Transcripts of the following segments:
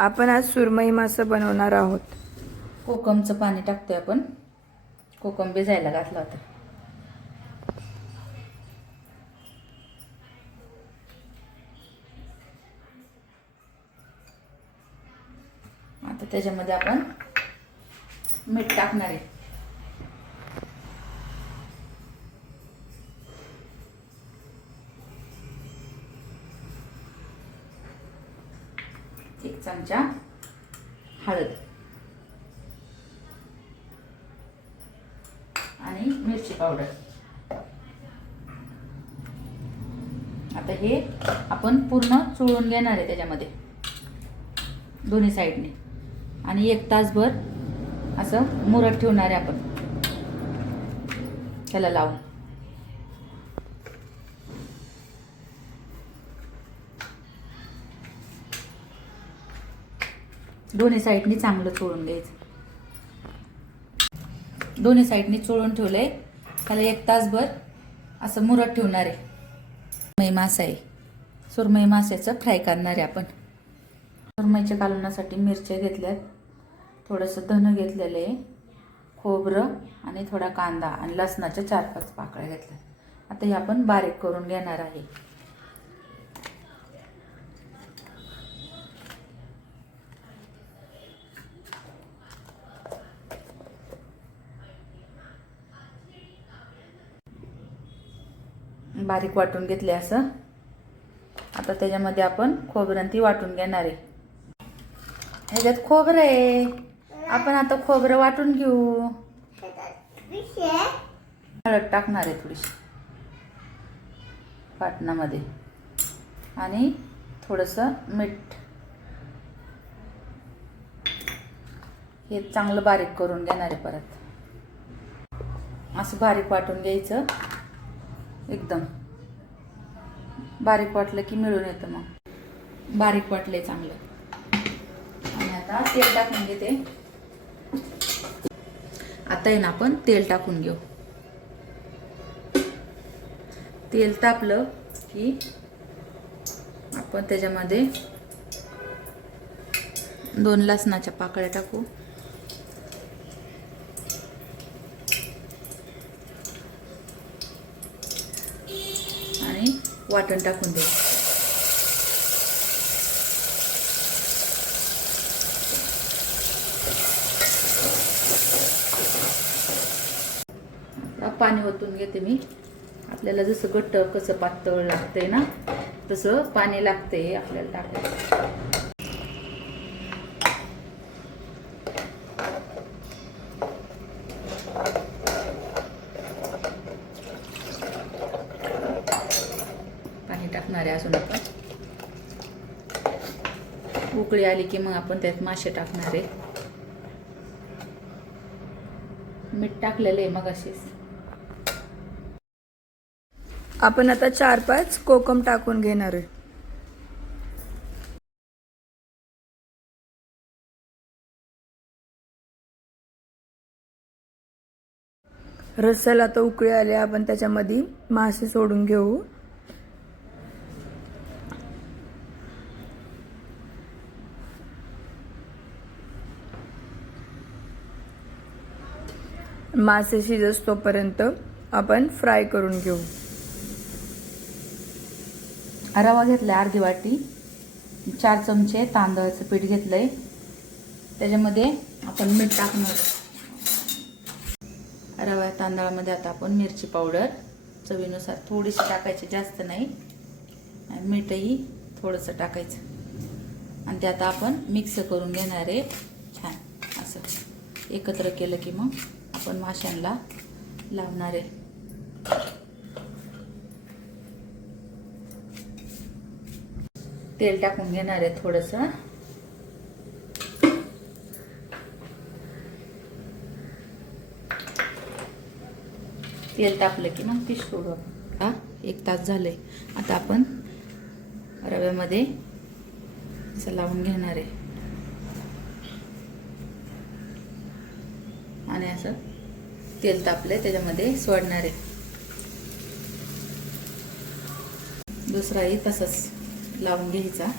आपण आज सुरमई मासं बनवणार आहोत. कोकमचं पाणी टाकतोय आपण. कोकम भिजायला घातला होता. आता त्याच्यामध्ये आपण मीठ टाकणार आहे. एक चमचा हळद. आणि मिरची पावडर. आता हे आपण पूर्ण चोळून घेणार आहे त्याच्यामध्ये. दोन्ही साईडने. आणि एक तासभर असं मुरत ठेवणार आहे आपण. त्याला लावून. दोन्ही साईडनी चांगलं चोळून घ्यायचं. दोन्ही साईडनी चोळून ठेवलंय. त्याला एक तासभर असं मुरत ठेवणार आहे. सुरमई मासा आहे सुरमई माशाचं फ्राय करणार आहे आपण. सुरमईच्या कालवण्यासाठी मिरच्या घेतल्यात. थोडंसं धनं घेतलेलं आहे. खोबरं आणि थोडा कांदा आणि लसणाच्या चार पाच पाकळ्या घेतल्या आता हे आपण बारीक करून घेणार आहे. बारीक वाटून घेतले असं. आता त्याच्यामध्ये आपण खोबरं ती वाटून घेणार आहे. ह्याच्यात खोबरं आहे. आपण आता खोबरं वाटून घेऊ. हळद टाकणार आहे थोडीशी. वाटणामध्ये आणि थोडंसं मीठ. हे चांगलं बारीक करून घेणार आहे परत. असं बारीक वाटून घ्यायचं. एकदम. बारीक वाटलं की मिळून येतं मग. बारीक वाटलंय चांगलं. आणि आता तेल टाकून घेते. आता आहे ना आपण तेल टाकून घेऊ. तेल तापलं की आपण त्याच्यामध्ये दोन लसणाच्या पाकळ्या टाकू आणि वाटण टाकून देऊ पाणी ओतून घेते मी. आपल्याला जसं घट्ट कसं पातळ लागतंय ना तसं पाणी लागतंय आपल्याला टाकायचं पाणी टाकणार आहे अजून आपण उकळी आली की मग आपण त्यात मासे टाकणार आहे. मीठ टाकलेलं आहे मग अशीच आपण आता चार पाच कोकम टाकून घेणार आहे. रस्साला आता उकळी आली आपण त्याच्यामध्ये मासे सोडून घेऊ. मासे शिजतोपर्यंत आपण फ्राय करून घेऊ. रवा घेतलाय अर्धी वाटी. चार चमचे तांदळाचं पीठ घेतलंय. त्याच्यामध्ये आपण मीठ टाकणार रवा तांदळामध्ये आता आपण मिरची पावडर चवीनुसार थोडीशी टाकायची जास्त नाही. आणि मीठही थोडंसं टाकायचं. आणि ते आता आपण मिक्स करून घेणार आहे. छान. असं एकत्र केलं की मग आपण माशांना लावणार आहे. तेल टाकून घेणार आहे थोडंसं. तेल तापलं की मग फिश सोडू हा एक तास झालंय. आता आपण रव्यामध्ये असं लावून घेणार आहे. आणि असं तेल तापले त्याच्यामध्ये सोडणार आहे. दुसराही तसंच लावून घ्यायचा.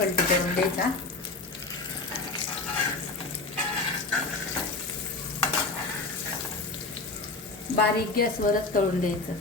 पलटी करून द्यायचा. बारीक गॅसवरच तळून द्यायचं.